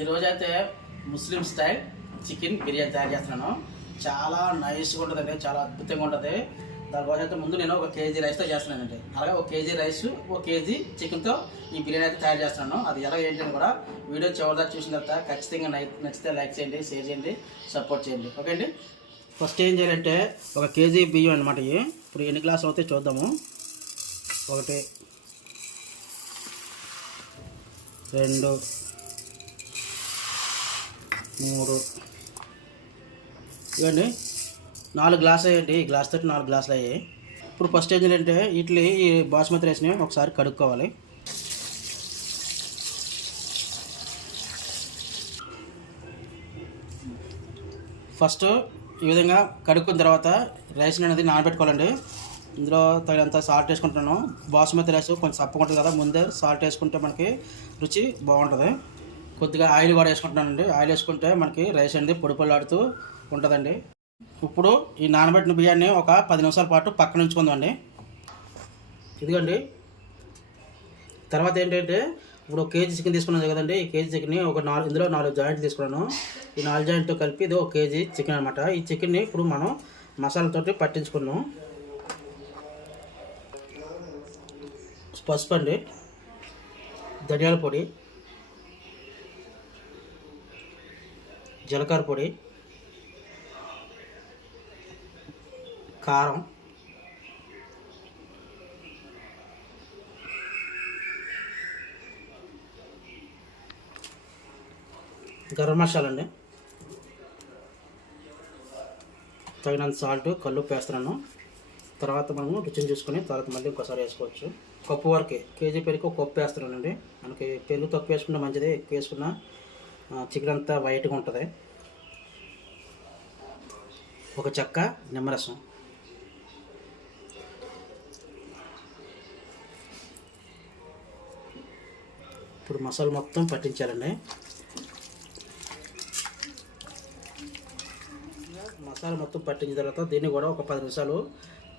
ఈరోజైతే ముస్లిం style chicken biryani తయారు చేస్తున్నాను. చాలా నైస్గా ఉంటుందండి చాలా అద్భుతంగా ఉంటుంది. దానికోసం అయితే ముందు నేను ఒక కేజీ రైస్తో చేస్తున్నానండి. అలాగే ఒక కేజీ రైస్ ఒక కేజీ చికెన్తో ఈ బిర్యానీ అయితే తయారు చేస్తున్నాను. అది ఎలా ఏంటని కూడా వీడియో చివరిదాకా చూసిన తర్వాత ఖచ్చితంగా నచ్చితే లైక్ చేయండి షేర్ చేయండి సపోర్ట్ చేయండి. ఓకే అండి? ఫస్ట్ ఏం చేయాలంటే ఒక కేజీ బియ్యం అనమాట ఇవి ఇప్పుడు ఎన్ని గ్లాసులు అవుతాయి చూద్దాము. ఒకటి రెండు మూడు. ఇవ్వండి. నాలుగు గ్లాస్ అయ్యండి ఈ గ్లాస్ తోటి నాలుగు గ్లాసులు అయ్యాయి. ఇప్పుడు ఫస్ట్ ఏం చేయాలంటే ఇడ్లీ ఈ బాస్మతి రైస్ని ఒకసారి కడుక్కోవాలి. ఫస్ట్ ఈ విధంగా కడుక్కున్న తర్వాత రైస్ అనేది నానబెట్టుకోవాలండి. ఇందులో తగినంత సాల్ట్ వేసుకుంటున్నాను. బాస్మతి రైస్ కొంచెం సప్పగా కదా ముందే సాల్ట్ వేసుకుంటే మనకి రుచి బాగుంటుంది. కొద్దిగా ఆయిల్ కూడా వేసుకుంటున్నానండి ఆయిల్ వేసుకుంటే మనకి రైస్ అనేది పొడి పొల్లాడుతూ ఉంటుందండి. ఇప్పుడు ఈ నానబెట్టిన బియ్యాన్ని ఒక పది నిమిషాల పాటు పక్కన ఉంచుకుందామండి. ఇదిగండి. తర్వాత ఏంటంటే ఇప్పుడు ఒక కేజీ చికెన్ తీసుకున్నాను కదండి. ఈ కేజీ చికెన్ ఒక నాలుగు ఇందులో నాలుగు జాయింట్ తీసుకున్నాను. ఈ నాలుగు జాయింట్తో కలిపి ఇది ఒక కేజీ చికెన్ అనమాట ఈ చికెన్ని ఇప్పుడు మనం మసాలాతోటి పట్టించుకున్నాం పసుపు అండి. ధనియాల పొడి. జీలకర్ర పొడి కారం గరం మసాలా అండి తగినంత సాల్ట్ కల్లుప్పు వేస్తున్నాను. తర్వాత మనము రుచిని చూసుకొని తర్వాత మళ్ళీ ఇంకోసారి వేసుకోవచ్చు. కప్పు వరకే కేజీ పెరుగు ఒక కప్పు వేస్తున్నానండి. మనకి పెరుగు తక్కువ వేసుకుంటే మంచిది ఎక్కువ వేసుకున్న చికెన్ అంతా వైట్గా ఉంటుంది. ఒక చెక్క నిమ్మరసం. ఇప్పుడు మసాలా మొత్తం పట్టించాలండి. మసాలా మొత్తం పట్టించిన తర్వాత దీన్ని కూడా ఒక పది నిమిషాలు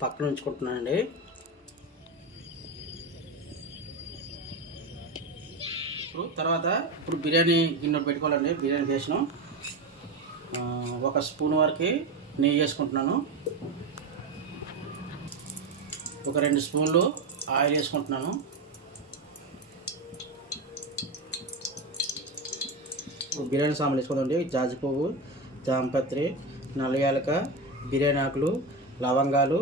పక్కన ఉంచుకుంటున్నానండి. ఇప్పుడు తర్వాత ఇప్పుడు బిర్యానీ గిన్నె పెట్టుకోవాలండి. బిర్యానీ చేసినాం. ఒక స్పూన్ వరకు నెయ్యి వేసుకుంటున్నాను. ఒక రెండు స్పూన్లు ఆయిల్ వేసుకుంటున్నాను. బిర్యానీ సామాన్లు వేసుకోదండి జాజి పువ్వు జాంపత్రి నల్ల యాలక బిర్యానీ ఆకులు లవంగాలు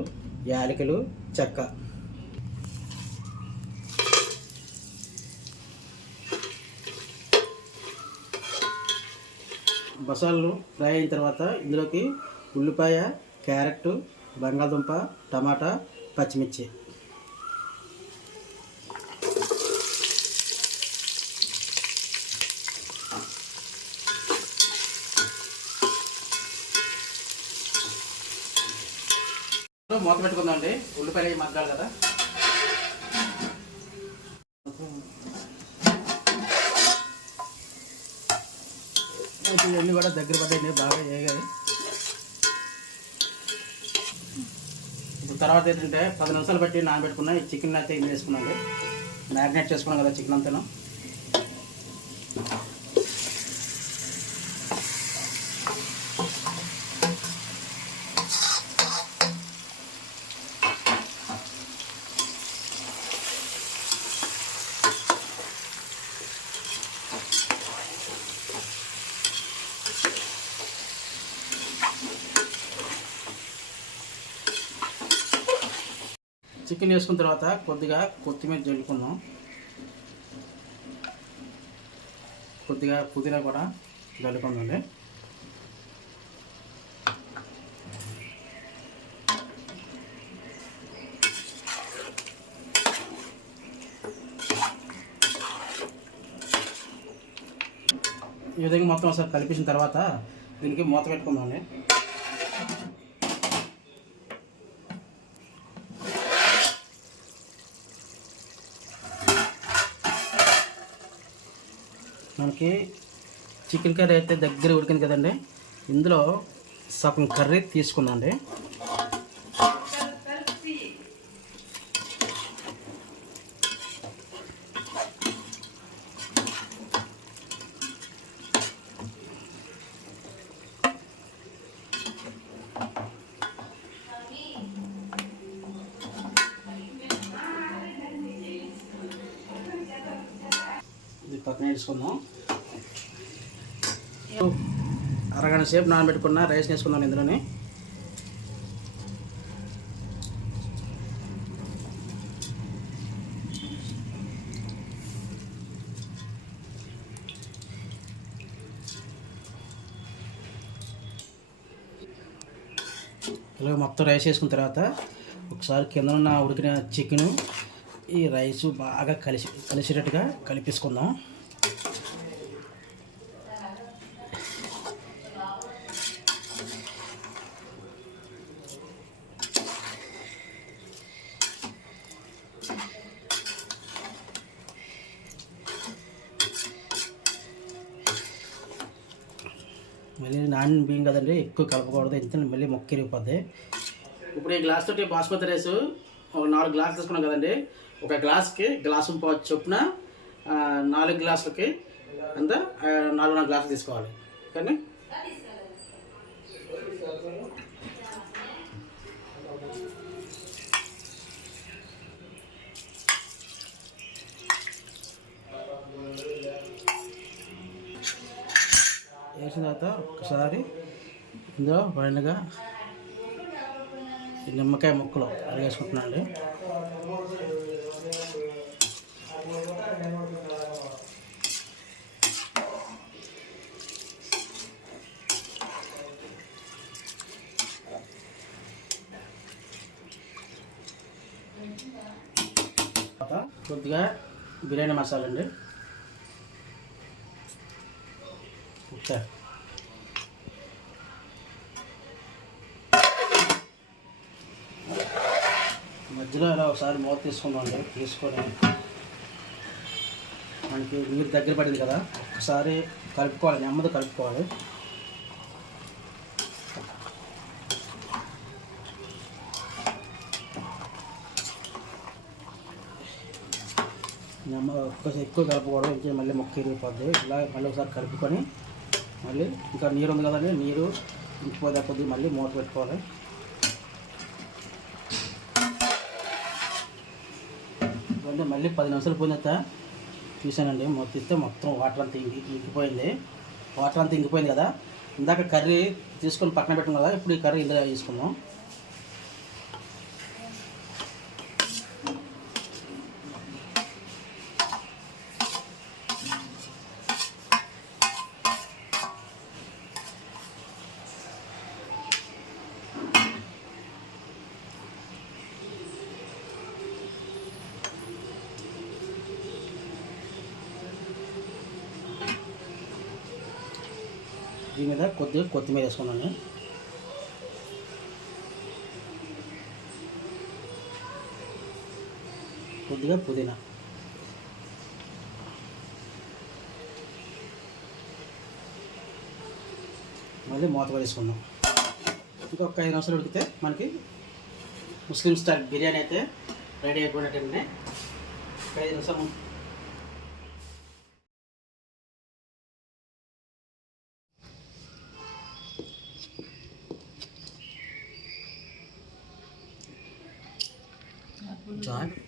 యాలకులు చెక్క. మసాలాలు ఫ్రై అయిన తర్వాత ఇందులోకి ఉల్లిపాయ క్యారెట్ బంగాళదుంప టమాటా పచ్చిమిర్చి. మూత పెట్టుకుందామండి. ఉల్లిపాయలు మగ్గాలి కదా మనకి ఇవన్నీ కూడా దగ్గర పడ్డాయి బాగా వేగాయి ఇప్పుడు తర్వాత ఏంటంటే పది నిమిషాలు బట్టి నానబెట్టుకున్న ఈ చికెన్ అయితే ఇది వేసుకున్నాను. మ్యారినేట్ చేసుకున్నాం కదా చికెన్ అంతాను. చికెన్ వేసుకున్న తర్వాత కొద్దిగా కొత్తిమీర జల్లుకుందాం కొద్దిగా పుదీనా కూడా జల్లుకుందండి ఈ విధంగా మొత్తం ఒకసారి కలిపించిన తర్వాత దీనికి మూత పెట్టుకుందామండి. మనకి చికెన్ కర్రీ అయితే దగ్గర ఉడికింది కదండి. ఇందులో సగం కర్రీ తీసుకుందండి పక్కన వేసుకుందాం అరగంట సేపు నానబెట్టుకున్న రైస్ వేసుకున్నాను ఇందులోనే. ఇలా మొత్తం రైస్ వేసుకున్న తర్వాత ఒకసారి కింద ఉన్న ఉడికిన చికెన్ ఈ రైస్ బాగా కలిసి కలిసేటట్టుగా కలిపేసుకుందాం. మళ్ళీ నాన్ బియ్యం కదండి ఎక్కువ కలపకూడదు ఎందుకంటే మళ్ళీ మొక్క ఇరిగిపోద్ది. ఇప్పుడు ఈ గ్లాస్ తోటి బాస్మతి రైస్ ఒక నాలుగు గ్లాసులు తీసుకున్నాం కదండి. ఒక గ్లాస్కి గ్లాసు పావు చొప్పున నాలుగు గ్లాసులకి అంత నాలుగు నాలుగు గ్లాసులు తీసుకోవాలి. కానీ వేసిన తర్వాత ఒకసారి. ఇందులో పడినగా ఈ నిమ్మకాయ ముక్కలు అడిగేసుకుంటున్నాను తర్వాత కొద్దిగా బిర్యానీ మసాలా అండి. ఓకే. మధ్యలో ఇలా ఒకసారి మూత తీసుకుందామండి. తీసుకొని మనకి నీరు దగ్గర పడింది కదా ఒకసారి కలుపుకోవాలి నెమ్మది కలుపుకోవాలి. నెమ్మ ఒక్కసారి ఎక్కువ కలుపుకోవడం ఇంకా మళ్ళీ మొక్క ఇరిగిపోద్ది. ఇలా మళ్ళీ ఒకసారి కలుపుకొని మళ్ళీ ఇంకా నీరు ఉంది కదండి నీరు ఇంకిపోతే కొద్ది మళ్ళీ మూత పెట్టుకోవాలి. అంటే మళ్ళీ పది నిమిషాలు పోయిన చూసానండి మొత్తం మొత్తం వాటర్ అంతా ఇంకి ఇంకిపోయింది. వాటర్ అంతా ఇంకిపోయింది కదా. ఇందాక కర్రీ తీసుకొని పక్కన పెట్టుకున్నాం కదా ఇప్పుడు ఈ కర్రీ ఇందులో తీసుకుందాం దీని మీద కొద్దిగా కొత్తిమీర వేసుకున్నాను కొద్దిగా పుదీనా. మళ్ళీ మూత వేసుకుందాం ఇంకొక ఐదు నిమిషాలు ఉడికితే మనకి ముస్లిం స్టైల్ బిర్యానీ అయితే రెడీ అయిపోయినట్టండి ఒక ఐదు నిమిషాలు time.